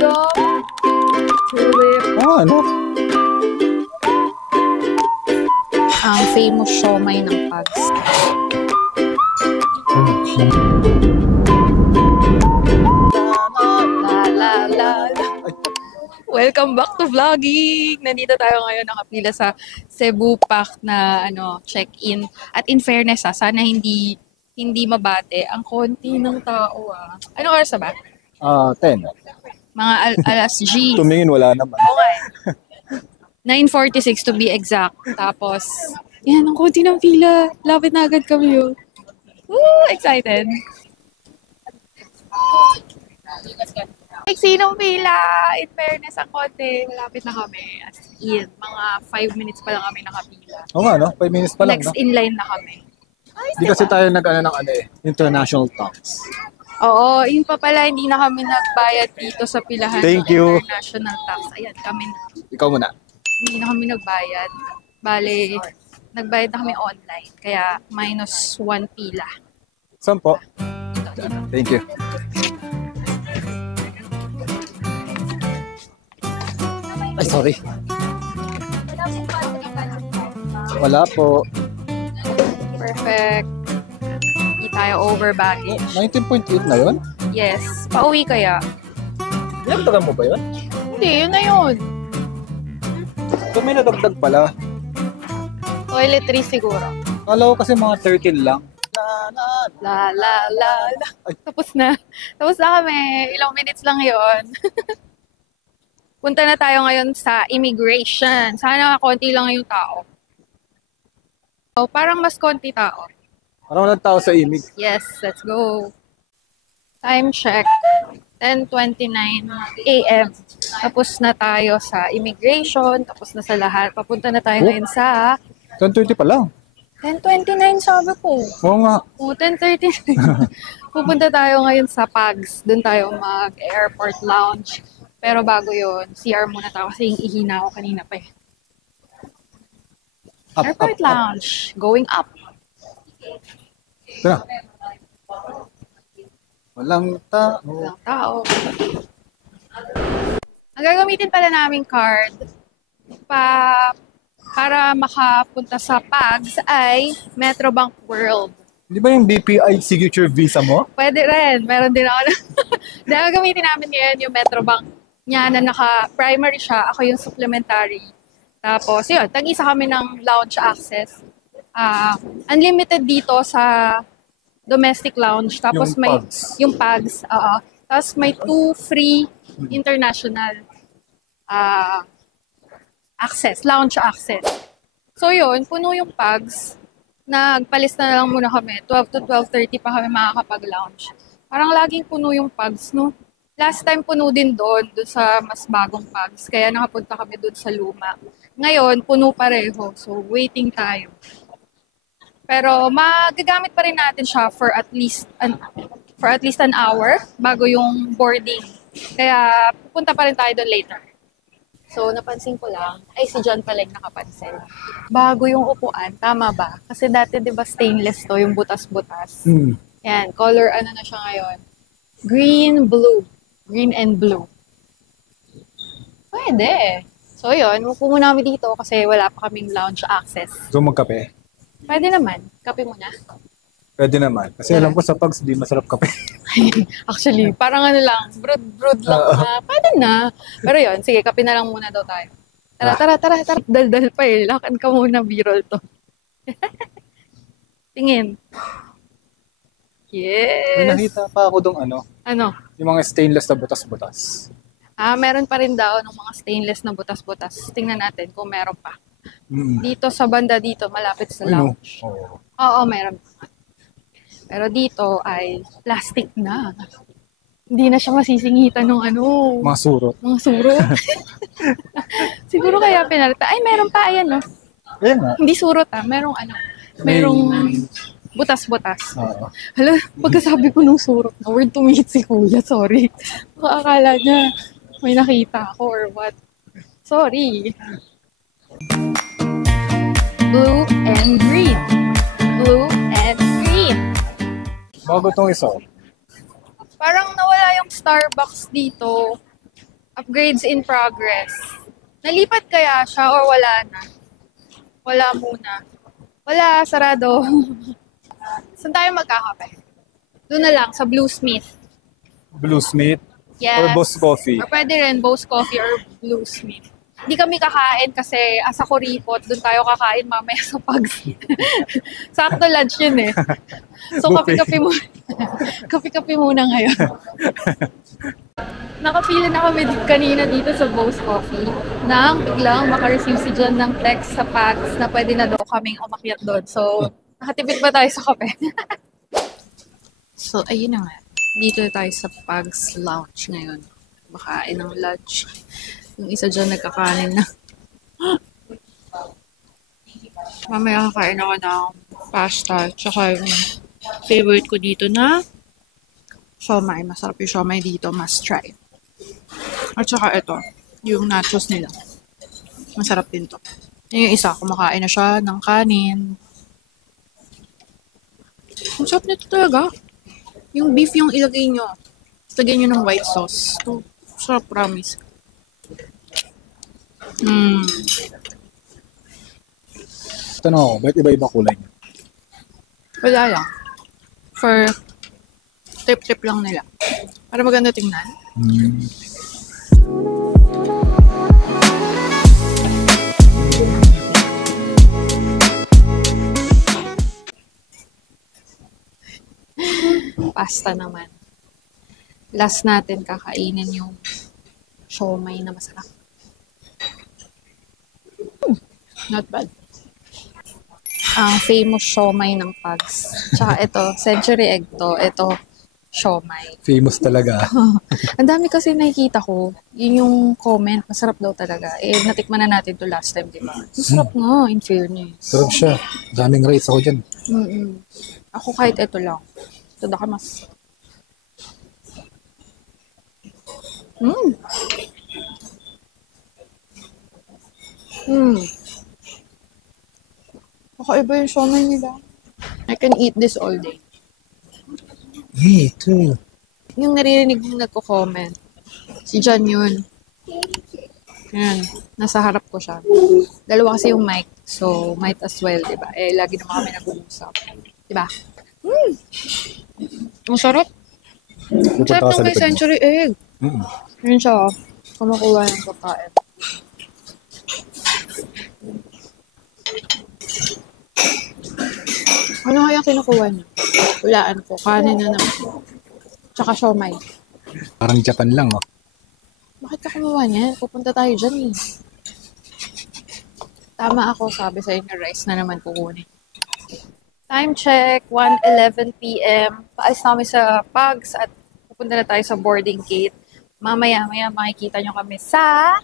Dog. Tulip. Ano? Ang famous siomai ng Pags. La la la la. Welcome back to vlogging! Nandito tayo ngayon nakapila sa Cebu Pact na check-in. At in fairness, sana hindi mabate. Ang konti ng tao. Anong oras na ba? 10. Mga alas G. Tumingin, wala naman. Okay. 9:46 to be exact. Tapos, yan, ang konti ng pila. Lapit na agad kami yun. Woo! Excited! Sinong pila? In fairness, ang konti. Malapit na kami. As in, mga 5 minutes pa lang kami nakapila. Oo nga, no? 5 minutes pa lang, Next no? in line na kami. Hindi kasi tayo international tax. Oo, yun pa pala, hindi na kami nagbayad dito sa pilahan Thank ng you. international tax. Ayan, kami na. Ikaw muna. Hindi na kami nagbayad. Bale, nagbayad na kami online. Kaya, -1 pila. Saan po? Thank you. Ay, sorry. Wala po. Perfect. Hindi tayo over baggage. 19.8 na yun? Yes. Pauwi kaya? Dinagdagan mo ba yun? Hindi, yun na yun. Ito may nadagdag pala. Toiletries siguro. Kala ko kasi mga 13 lang. La la la la. Ay. Tapos na. Tapos na kami. Ilang minutes lang yon. Punta na tayo ngayon sa immigration. Sana konti lang yung tao. Oh, parang mas konti tao. Parang walang tao sa imig. Yes, let's go. Time check. 10:29 a.m. Tapos na tayo sa immigration. Tapos na sa lahat. Papunta na tayo ngayon sa 10:30 pa lang. 10:29 sabi ko. Oo nga. O, 10:39. Pupunta tayo ngayon sa Pags. Doon tayo mag-airport lounge. Pero bago yun, CR muna tayo kasi ihina ako kanina pa eh. Airport lounge. Going up. Ito na. Walang tao. Walang tao. Ang gagamitin pala naming card para makapunta sa Pags ay Metrobank World. Di ba yung BPI signature visa mo? Pwede rin. Meron din ako. Dahil gagamitin namin ngayon yung Metrobank niya na naka-primary siya. Ako yung supplementary. Tapos, yun, tag-isa kami ng lounge access. Unlimited dito sa domestic lounge. Tapos Yung may Pags. yung Pags. Tapos may 2 free international access, lounge access. So yun, puno yung Pags. Nagpalista na lang muna kami. 12 to 12:30 pa kami makakapag-lounge. Parang laging puno yung Pags, no? Last time puno din doon sa mas bagong Pags. Kaya nakapunta kami doon sa luma. Ngayon, puno pareho. So, waiting tayo. Pero magagamit pa rin natin siya for at least an hour bago yung boarding. Kaya pupunta pa rin tayo doon later. So, napansin ko lang, si John pala yung nakapansin. Bago yung upuan, tama ba? Kasi dati, di ba, stainless to, yung butas-butas. Yan, color na siya ngayon. Green and blue. Pwede. So, yun, upo muna kami dito kasi wala pa kaming lounge access. So magkape? Pwede naman. Kape muna. Pwede naman. Kasi alam ko sa Pags, di masarap kape. Actually, parang lang, brood lang na. Pwede na. Pero yun, sige, kape na lang muna daw tayo. Tara. Dal-dal pa eh. Lakad ka muna, B-roll to. Tingin. Yes! May nakita pa ako dong Ano? yung mga stainless na butas-butas. Meron pa rin daw ng mga stainless na butas-butas. Tingnan natin kung meron pa. Dito sa banda dito, malapit sa lounge. Oo, meron pa. Pero dito ay plastic na. Hindi na siya masisingitan ng Mga surot. Mga surot. Siguro kaya pinalita. Ay, meron pa. Ayan, no? Ayan nga. Hindi surot, merong butas-butas. Hala, pagkasabi ko nung surot na word, tumingit si kuya. Sorry. Baka akala niya may nakita ako or what. Sorry. Blue and green. Blue and green. Bago tong isa. Parang nawala yung Starbucks dito. Grades in progress. Nalipat kaya siya or wala na? Wala muna. Wala, sarado. Saan tayo magkakape? Doon na lang, sa Bluesmith. Bluesmith Yes. or Boss Coffee. Or pwede rin, Boss Coffee or Bluesmith. Hindi kami kakain kasi asa Kuripot, doon tayo kakain mamaya sa Pugs. Sakto lunch yun eh. So Buffet. kape-kape muna. Kape-kape muna ngayon. Nakapila na kami kanina dito sa Boss Coffee nang biglang makareceive si John ng text sa Pugs na pwede na daw kaming umakyat doon. So, nakatipid ba tayo sa kape? So, ayun na nga. Dito tayo sa Pugs Lounge ngayon. Makain ng lunch. Yung isa dyan nagkakanin na. Mamaya kakain ako ng pasta. Tsaka yung favorite ko dito na siomai. Masarap yung siomai dito. Must try. At saka ito. Yung nachos nila. Masarap din to. Yung isa, kumakain na siya ng kanin. Ang sarap nito talaga. Yung beef yung ilagay nyo. Lagyan nyo ng white sauce. Ito, sarap, promise. Tanong ako, ba't iba-iba kulay niya? Wala lang. For trip-trip lang nila. Para maganda tingnan. Pasta naman. Last natin kakainin yung siomai na masarap. Not bad. Ang famous siomai ng Pugs. Tsaka ito, century egg to. Ito, siomai. Famous talaga. Ang dami kasi nakikita ko. Yun yung comment. Masarap daw talaga. Eh, natikman na natin to last time, di ba? Masarap nga, in fairness. Sarap siya. Daming rates ako dyan. Ako kahit ito lang. Ito mas. Kakaiba yung siomai nila. I can eat this all day. Me too. Yung naririnig mong nagko-comment. Si John yun. Yan. Nasa harap ko siya. Dalawa kasi yung mic. So, might as well, diba? Eh, lagi naman kami nag-uusap. Diba? Ang sarap. Ang Pupunta sarap ka sa ng may likod mo. century egg. Mm. Yun siya. Kumukuha ng pagkain. Ano kaya kinukuha niya? Hulaan ko. Kanin na naman. Tsaka siomai. Parang Japan lang, oh. Bakit ka kumuha niya? Pupunta tayo dyan eh. Tama ako, sabi sa inyo, rice na naman kukunin. Time check, 1:11 p.m. Paalis na kami sa Pugs at pupunta na tayo sa boarding gate. Mamaya makikita nyo kami sa...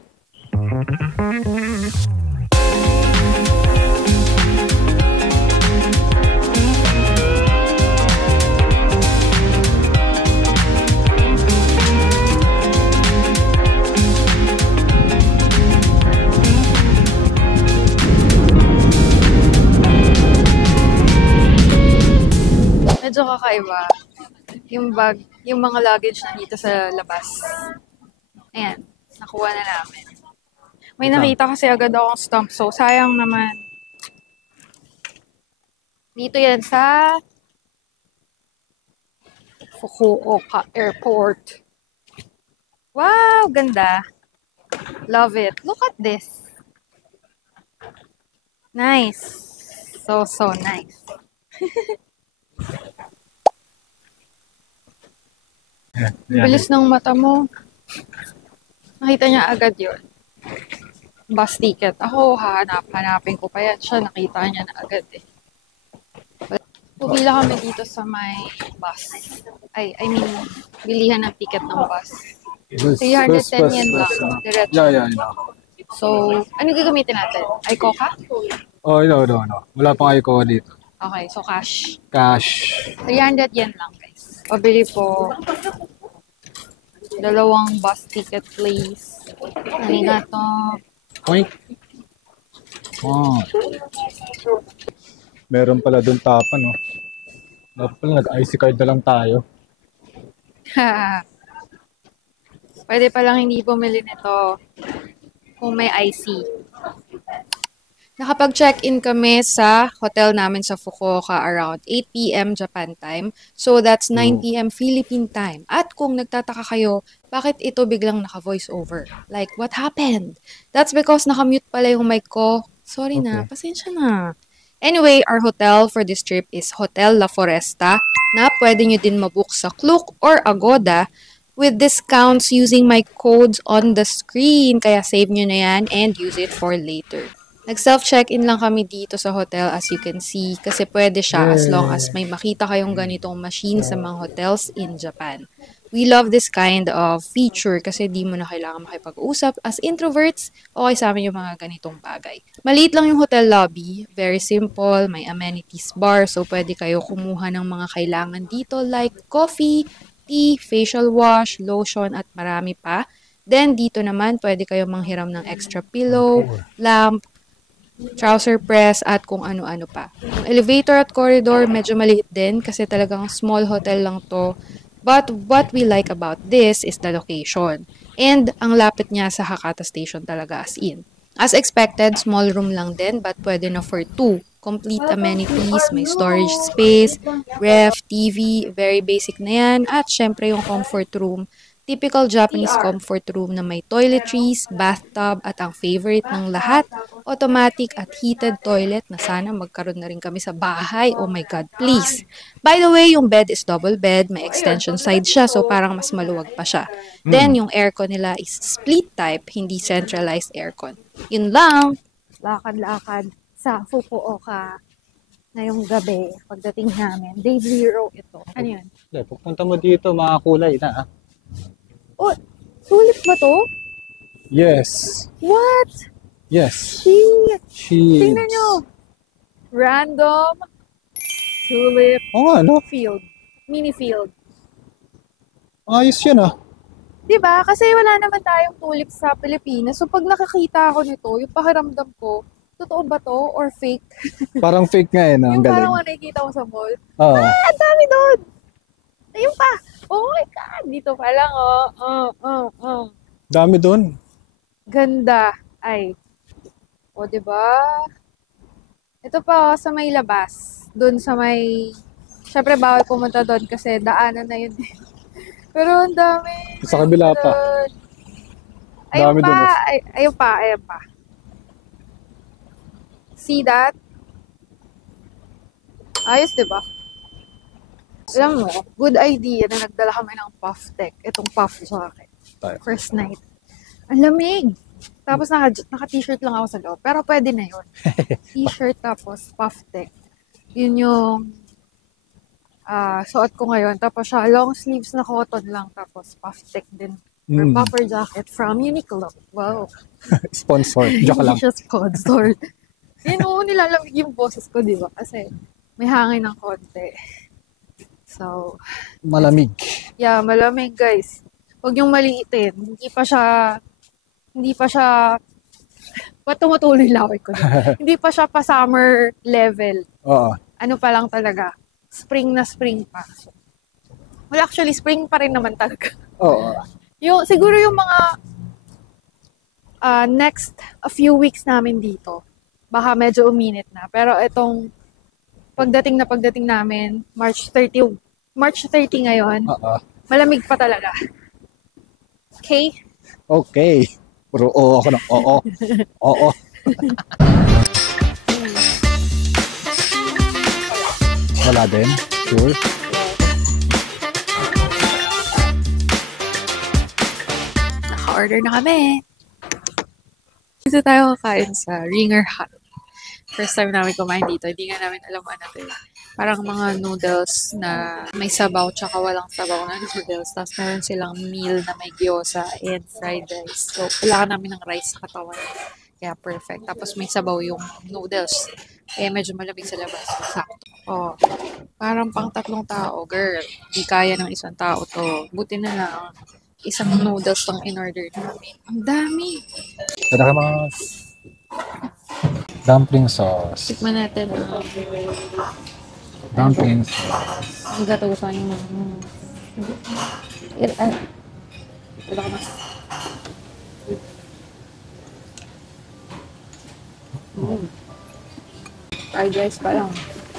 Medyo kakaiba. Yung bag, yung mga luggage na dito sa labas. Ayan, nakuha na namin. May nakita kasi agad akong stump, so sayang naman. Dito yan sa Fukuoka Airport. Wow, ganda. Love it. Look at this. Nice. So nice. Bilis ng mata mo. Nakita niya agad yun. Bus ticket. Ako, hanapin ko pa yan. Siya, nakita niya na agad eh. Pumila kami dito sa may bus. I mean, bilihan ng ticket ng bus. 310 yen lang. Diretso. Yeah. So, ano gagamitin natin? iCoca? Oh, no. Wala pang Ico dito. Okay, so cash. Cash. 300 yen lang, guys. Pabili po. 2 bus ticket, please. Arigato. Oink. Oh. Meron pala doon tapan, no? Dapat pala nag-IC card na lang tayo. Pwede palang hindi bumili nito kung may IC. Nakapag-check-in kami sa hotel namin sa Fukuoka around 8 p.m. Japan time. So, that's 9 p.m. Philippine time. At kung nagtataka kayo, bakit ito biglang naka-voice over? Like, what happened? That's because nakamute pala yung mic ko. Sorry na, pasensya na. Anyway, our hotel for this trip is Hotel La Foresta na pwede nyo din mabook sa Klook or Agoda with discounts using my codes on the screen. Kaya save nyo na yan and use it for later. Nag-self-check-in lang kami dito sa hotel as you can see kasi pwede siya as long as may makita kayong ganitong machine sa mga hotels in Japan. We love this kind of feature kasi di mo na kailangan makipag-usap. As introverts, okay sa amin yung mga ganitong bagay. Maliit lang yung hotel lobby, very simple, may amenities bar so pwede kayo kumuha ng mga kailangan dito like coffee, tea, facial wash, lotion at marami pa. Then dito naman pwede kayo manghiram ng extra pillow, lamp, trouser press at kung ano-ano pa. Yung elevator at corridor medyo maliit din kasi talagang small hotel lang to. But what we like about this is the location. And ang lapit niya sa Hakata Station talaga as in. As expected, small room lang din but pwede na for 2. Complete amenities, may storage space, ref, TV, very basic na yan. At syempre yung comfort room. Typical Japanese comfort room na may toiletries, bathtub, at ang favorite ng lahat, automatic at heated toilet na sana magkaroon na rin kami sa bahay. Oh my God, please! By the way, yung bed is double bed, may extension side siya, so parang mas maluwag pa siya. Then, yung aircon nila is split type, hindi centralized aircon. Yun lang! Lakad-lakad sa Fukuoka ngayong gabi, pagdating namin. Day 0 ito. Ano yun? Pagpunta mo dito, mga kulay na. Oh, tulip ba to? Yes. What? Yes. Shit! She. Tingnan nyo! Random tulip Oo nga, no? field. Mini field. Ayos yun, ah. Diba? Kasi wala naman tayong tulip sa Pilipinas. So pag nakakita ako nito, yung pakiramdam ko, totoo ba to or fake? Parang fake nga, eh, no? Ang Yung galing. parang nakikita ko sa mall. Oo. Ang dami doon! Ayun pa! Oh my God! Dito pa lang, oh. Dami doon. Ganda. Ay. O, diba? Ito pa, sa may labas. Doon sa may... Siyempre, bawal pumunta doon kasi daanan na yun. Pero ang dami. Sa kabila pa. Ayun Dami pa. doon. Ayun pa. See that? Ayos, diba? Alam mo, good idea na nagdala kami ng puff tech. Itong puff jacket. First night. Ang lamig. Tapos naka-t-shirt lang ako sa loob. Pero pwede na yun. T-shirt tapos puff tech. Yun yung suot ko ngayon. Tapos siya, long sleeves na cotton lang. Tapos puff tech din. Or puffer jacket from Uniqlo. Wow. Sponsor. Joke lang. Hindi siya sponsored. Yun oo, nilalamig yung boses ko, di ba? Kasi may hangin ng konti. So, Malamig. yeah, malamig guys. Huwag yung maliitin. Hindi pa siya, ba't tumutuloy laway ko dun? Hindi pa siya pa summer level. Oo. Ano pa lang talaga. Spring na spring pa. So, well, actually, spring pa rin naman talaga. Oo. Siguro yung mga next a few weeks namin dito, baka medyo uminit na. Pero itong pagdating namin, March 30 ngayon, malamig pa talaga. Okay? Okay. Puro oo ako ng oo. Oo. Wala din? Sure? Naka-order na kami. Dito tayo kakain sa Ringer Hut. First time namin kumain dito. Hindi nga namin alam ano to. Parang mga noodles na may sabaw tsaka walang sabaw na noodles. Tapos meron silang meal na may gyoza and fried rice. So, kailangan namin ng rice sa katawan. Kaya perfect. Tapos may sabaw yung noodles. Eh, medyo malamig sa labas. Sakto. Oh, parang pang 3 tao. Girl, di kaya ng isang tao to. Buti na lang. Isang noodles lang in-order namin. Ang dami. Tadakamas. Dumpling sauce. Tikman natin. Dumpling sauce. Ang gatusan yung Wala ka mas. Fried rice pa lang.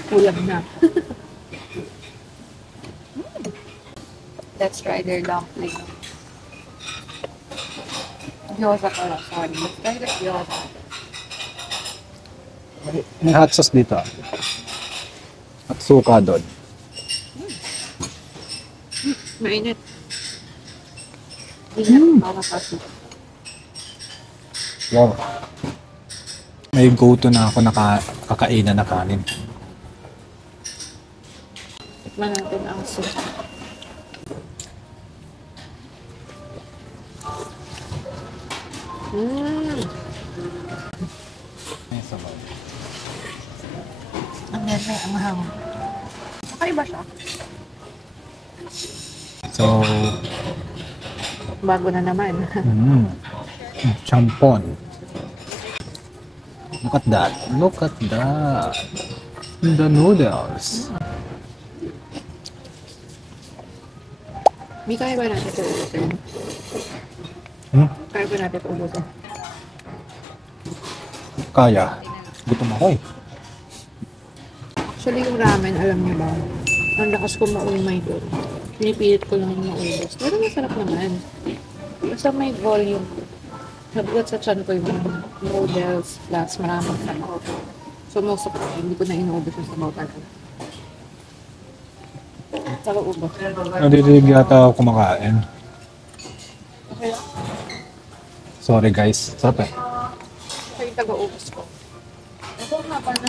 Kulang na. Let's try their dumpling. Gyoza pala, sorry. Let's try their gyoza. May hot sauce dito. At suka doon. Mainit. Hindi na kasi. Wow. May go-to na ako nakakainan na kanin. Tikman natin ang soup. May sabaw. Ang nene, ang hang. Kakaiba siya. So, Bago na naman. champon. Look at that. Look at that. The noodles. May kaya ba natin ito ubusin? Kaya ba natin ito ubusin? Kaya. Gutom ako eh. Actually, yung ramen, alam niyo ba? Ang lakas ko maumay doon. Pinipilit ko lang yung maubos. Pero masarap naman. Basta may volume. Nabugat sa chan ko yung noodles plus maraming sabaw. So most of the time, hindi ko na inuubos yung sabaw talaga. Saka ubos. Nadidilig yata ako kumakain. Okay lang. Sorry guys. Sarap eh. Ito yung taga-ubos ko. Ito nga pala.